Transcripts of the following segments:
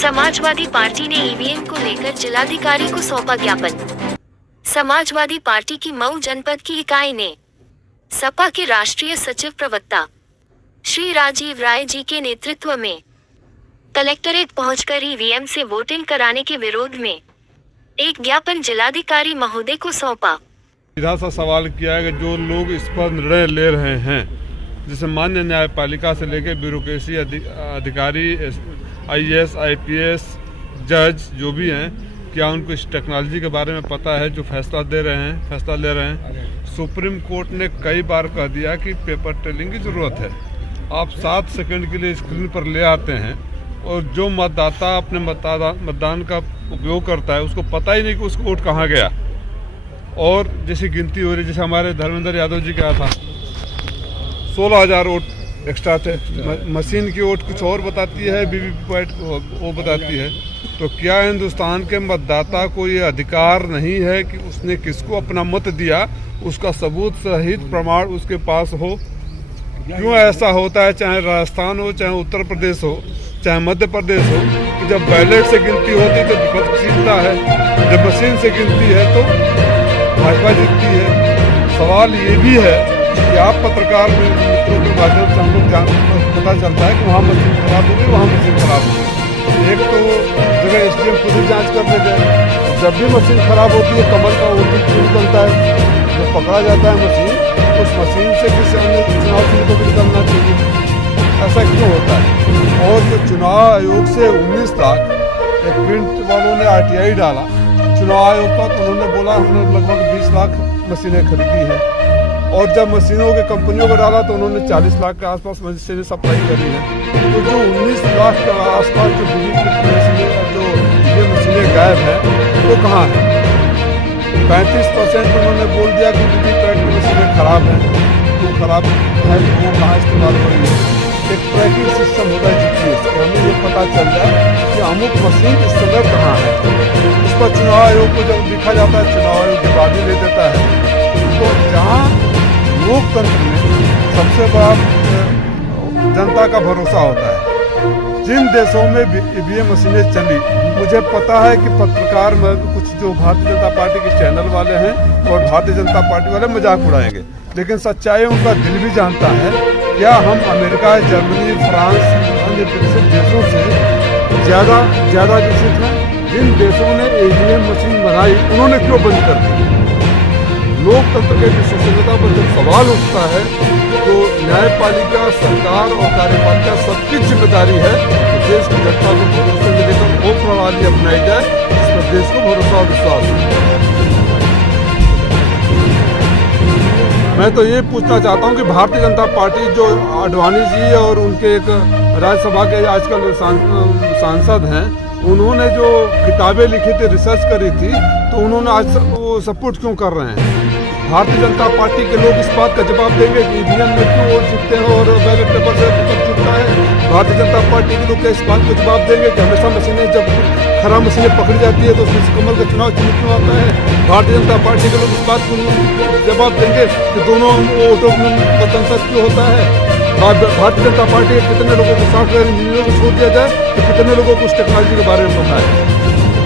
Samajwadi party ने EVM को लेकर जिलाधिकारी को सौंपा ज्ञापन। समाजवादी पार्टी की मऊ जनपद की इकाई ने सपा के राष्ट्रीय सचिव प्रवक्ता श्री राजीव राय जी के नेतृत्व में कलेक्टरेट पहुंचकर ईवीएम से वोटिंग कराने के विरोध में एक ज्ञापन जिलाधिकारी महोदय को सौंपा। सीधा सा सवाल किया है कि जो लोग इस पर निर्णय ले रहे हैं, जैसे मान्य न्यायपालिका से लेकर ब्यूरोक्रेसी अधिकारी, आईएएस, आईपीएस, जज जो भी हैं, क्या उनको इस टेक्नोलॉजी के बारे में पता है जो फैसला ले रहे हैं। सुप्रीम कोर्ट ने कई बार कह दिया कि पेपर ट्रेलिंग की ज़रूरत है। आप 7 सेकंड के लिए स्क्रीन पर ले आते हैं और जो मतदाता अपने मतदान का उपयोग करता है उसको पता ही नहीं कि उसका वोट कहाँ गया। और जैसे गिनती हो रही, जैसे हमारे धर्मेंद्र यादव जी का था 16,000 वोट एक्स्ट्रा थे, मशीन की वोट कुछ और बताती है, वीवीपैट वो बताती है। तो क्या हिंदुस्तान के मतदाता को ये अधिकार नहीं है कि उसने किसको अपना मत दिया, उसका सबूत सहित प्रमाण उसके पास हो? क्यों ऐसा होता है, चाहे राजस्थान हो, चाहे उत्तर प्रदेश हो, चाहे मध्य प्रदेश हो, कि जब बैलेट से गिनती होती तो विपक्ष जीतता है, जब मशीन से गिनती है तो भाजपा जीतती है। सवाल ये भी है कि आप पत्रकार मित्रों के माध्यम से हम लोग पता चलता है कि वहाँ मशीन खराब हो गई, वहाँ मशीन खराब हो गई। एक तो जगह एसडीएम खुद ही जाँच करने गए, जब भी मशीन खराब होती है कमल का OTP निकलता है, जब पकड़ा जाता है मशीन, उस मशीन से किसी अन्य चुनाव चिन्ह को भी निकलना चाहिए। ऐसा क्यों होता है? और जो चुनाव आयोग से 19 लाख एक प्रिंट वालों ने RTI डाला चुनाव आयोग का, तो उन्होंने बोला हमने लगभग 20 लाख मशीनें खरीदी हैं। और जब मशीनों के कंपनियों को डाला तो उन्होंने 40 लाख के आसपास मशीनें सप्लाई करी हैं। तो जो 19 लाख के आसपास जो ये मशीनें गायब हैं वो कहाँ हैं? 35% उन्होंने बोल दिया कि वीवीपैट की मशीनें खराब हैं। वो खराब है तो वो कहाँ इस्तेमाल हो रही है? एक ट्रैकिंग सिस्टम होता है GPS, हमें ये पता चल जाए कि अमुक मशीन इस समय कहाँ है। इस पर चुनाव आयोग को जब लिखा जाता है, चुनाव आयोग जवाबी दे देता है। तो जहाँ लोकतंत्र में सबसे बड़ा जनता का भरोसा होता है, जिन देशों में ईवीएम मशीनें चली, मुझे पता है कि पत्रकार में कुछ जो भारतीय जनता पार्टी के चैनल वाले हैं और भारतीय जनता पार्टी वाले मजाक उड़ाएंगे, लेकिन सच्चाई उनका दिल भी जानता है। क्या हम अमेरिका, जर्मनी, फ्रांस, अन्य विकसित देशों से ज़्यादा विकसित हैं? जिन देशों ने ईवीएम मशीन बनाई उन्होंने क्यों बंद कर दी? लोकतंत्र के विश्वसनीयता पर जब सवाल उठता है तो न्यायपालिका, सरकार और कार्यपालिका सबकी जिम्मेदारी है कि देश की जनता को भरोसे में लेकर वो प्रणाली अपनाई जाए जिसमें देश को भरोसा और विश्वास हो। मैं तो ये पूछना चाहता हूँ कि भारतीय जनता पार्टी जो आडवाणी जी और उनके एक राज्यसभा के आजकल सांसद हैं, उन्होंने जो किताबें लिखी थी, रिसर्च करी थी, तो उन्होंने आज वो सपोर्ट क्यों कर रहे हैं? भारतीय जनता पार्टी के लोग इस बात का जवाब देंगे कि ईवीएम में क्यों वोट जीतते हैं और बैलेट पेपर से विपक्ष जीतता है। भारतीय जनता पार्टी के लोग इस बात को जवाब देंगे कि हमेशा मशीनें जब खराब मशीनें पकड़ी जाती है तो उसमें कमल का चुनाव चिन्ह क्यों आता है। भारतीय जनता पार्टी के लोग इस बात को जवाब देंगे कि दोनों वोटों में मतदान क्यों होता है। भारतीय जनता पार्टी के कितने लोगों को सॉफ्टवेयर इंजीनियरों को छोड़ दिया जाए तो कितने लोगों को उस टेक्नोलॉजी के बारे में पता है।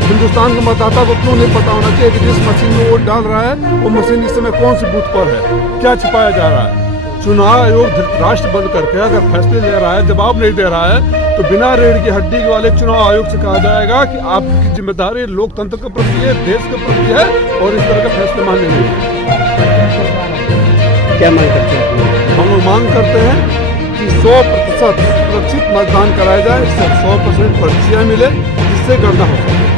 हिंदुस्तान के मतदाता को क्यों नहीं पता होना चाहिए कि जिस मशीन में वोट डाल रहा है वो मशीन इस समय कौन सी बूथ पर है, क्या छिपाया जा रहा है। चुनाव आयोग राष्ट्र बंद करके अगर फैसले ले रहा है, जवाब नहीं दे रहा है, तो बिना रीढ़ की हड्डी वाले चुनाव आयोग से कहा जाएगा कि आपकी जिम्मेदारी लोकतंत्र के प्रति है, देश के प्रति है और इस तरह का फैसले मान्य नहीं है। क्या मांग करते हैं? हम लोग मांग करते हैं कि 100% सुरक्षित मतदान कराया जाए, 100% पर्चियाँ मिले जिससे गणना हो सके।